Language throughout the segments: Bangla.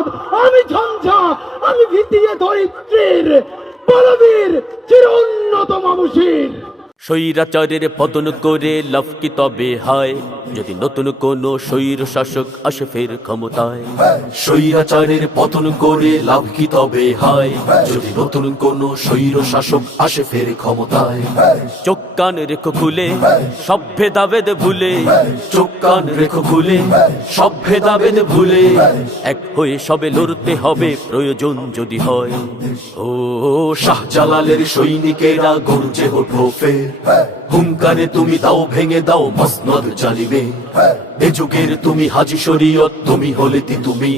চাঁদ, আমি ঝঞ্ঝা, আমি ভিতিয়ে ধরিত্রীর বলবীর চির উন্নত মামুষীর। স্বৈরাচারের পতন করে লাভ কি তবে হয়, যদি নতুন কোন স্বৈর শাসক আসে ফের ক্ষমতায়। স্বৈরাচারের পতন করে লাভ কি তবে হয়, যদি নতুন কোন স্বৈর শাসক আসে ফের ক্ষমতায়। চোখ কান রেখো খুলে সব ভেদাভেদ ভুলে, চোখ কান রেখো খুলে সব ভেদাভেদ ভুলে, এক হয়ে সবে লড়তে হবে প্রয়োজন যদি হয়। ও শাহজালালের সৈনিকেরা গর্জে ওঠো ফের, হুঙ্কারে তুমি দাও ভেঙে দাও মসনদ জ্বালিবে। এ যুগের তুমি হাজি শরীয়ত, তুমি হলে তুমি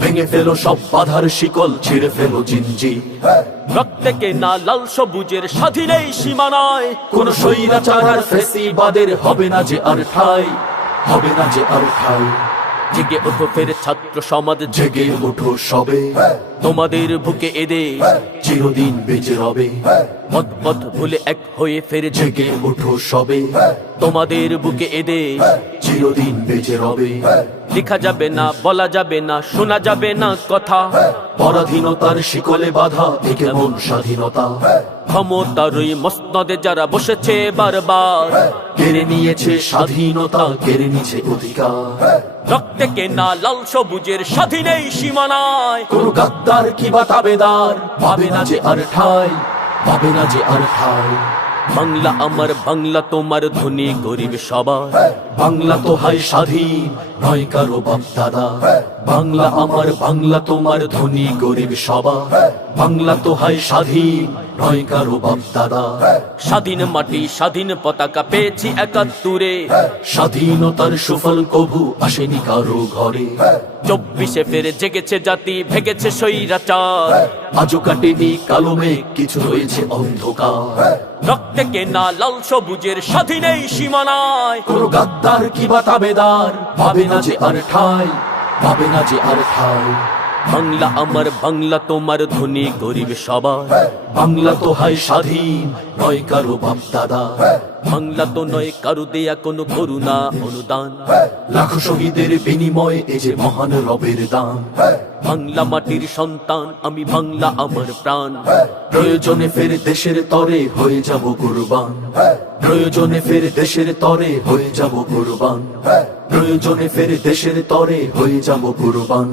ভেঙে ফেলো সব বাধার শিকল, ছিঁড়ে ফেলো জিঞ্জির। রক্তে কেনা লাল সবুজের স্বাধীন এই সীমানায় কোন স্বৈরাচার আর ফ্যাসিবাদের হবে না যে আর ঠাই, হবে না যে আর ঠাই। জেগে ওঠো ফের ছাত্র সমাজ, জেগে ওঠো সবে, তোমাদের বুকে এদে চিরদিন বেঁচে রবে। পথ পথ ভুলে এক হয়ে ফের জেগে ওঠো সবে, তোমাদের বুকে এদে চিরদিন বেঁচে রবে। লেখা যাবে না, বলা যাবে না, শোনা যাবে না কথা। পরাধীনতার শিকলে বাধা এ কেমন স্বাধীনতা, ক্ষমতার ওই মসনদে যারা বসেছে বারবার, কেড়ে নিয়েছে স্বাধীনতা, কেড়ে নিয়েছে অধিকার। রক্তে কেনা লাল সবুজের স্বাধীন এই সীমানায় কোন গাদ্দার কিবা তাবেদার পাবে না যে আর ঠাই, পাবে না যে আর ঠাই। বাংলা আমার, বাংলা তোমার, ধনী গরিব সবার। বাংলা তো হয় স্বাধীন, নয় কারো বাপ দাদা। বাংলা আমার, বাংলা তোমার, ধনী গরিব সবার। বাংলা তো হয় স্বাধীন, নয় কারো বাপ দাদা। স্বাধীন মাটি, স্বাধীন পতাকা পেয়েছি একাত্তরে। স্বাধীনতার সুফল কভু আসেনি কারো ঘরে। 24-এ ফের জেগেছে জাতি, ভেগেছে স্বৈরাচার। আজও কাটেনি কালো মেঘ, কিছু রয়েছে অন্ধকার। রক্তে কেনা লাল সবুজের স্বাধীন এই সীমানায় কোন গাদ্দার কিবা তাবেদার পাবে না যে আর ঠাই, পাবে না যে আর ঠাই। বাংলা আমার, বাংলা তোমার, ধনী গরিব সবার। বাংলা তো হয় স্বাধীন, নয় কারো বাপ দাদা। বাংলা তো নয় কারো দেয়া কোনো করুণা অনুদান। লাখো শহীদের বিনিময়ে এ যে মহান রবের দান। বাংলা মাটির সন্তান আমি, বাংলা আমার প্রাণ। প্রয়োজনে ফের দেশের তরে হয়ে যাব কুরবান। প্রয়োজনে ফের দেশের তরে হয়ে যাব কুরবান। প্রয়োজনে ফের দেশের তরে হয়ে যাব কুরবান।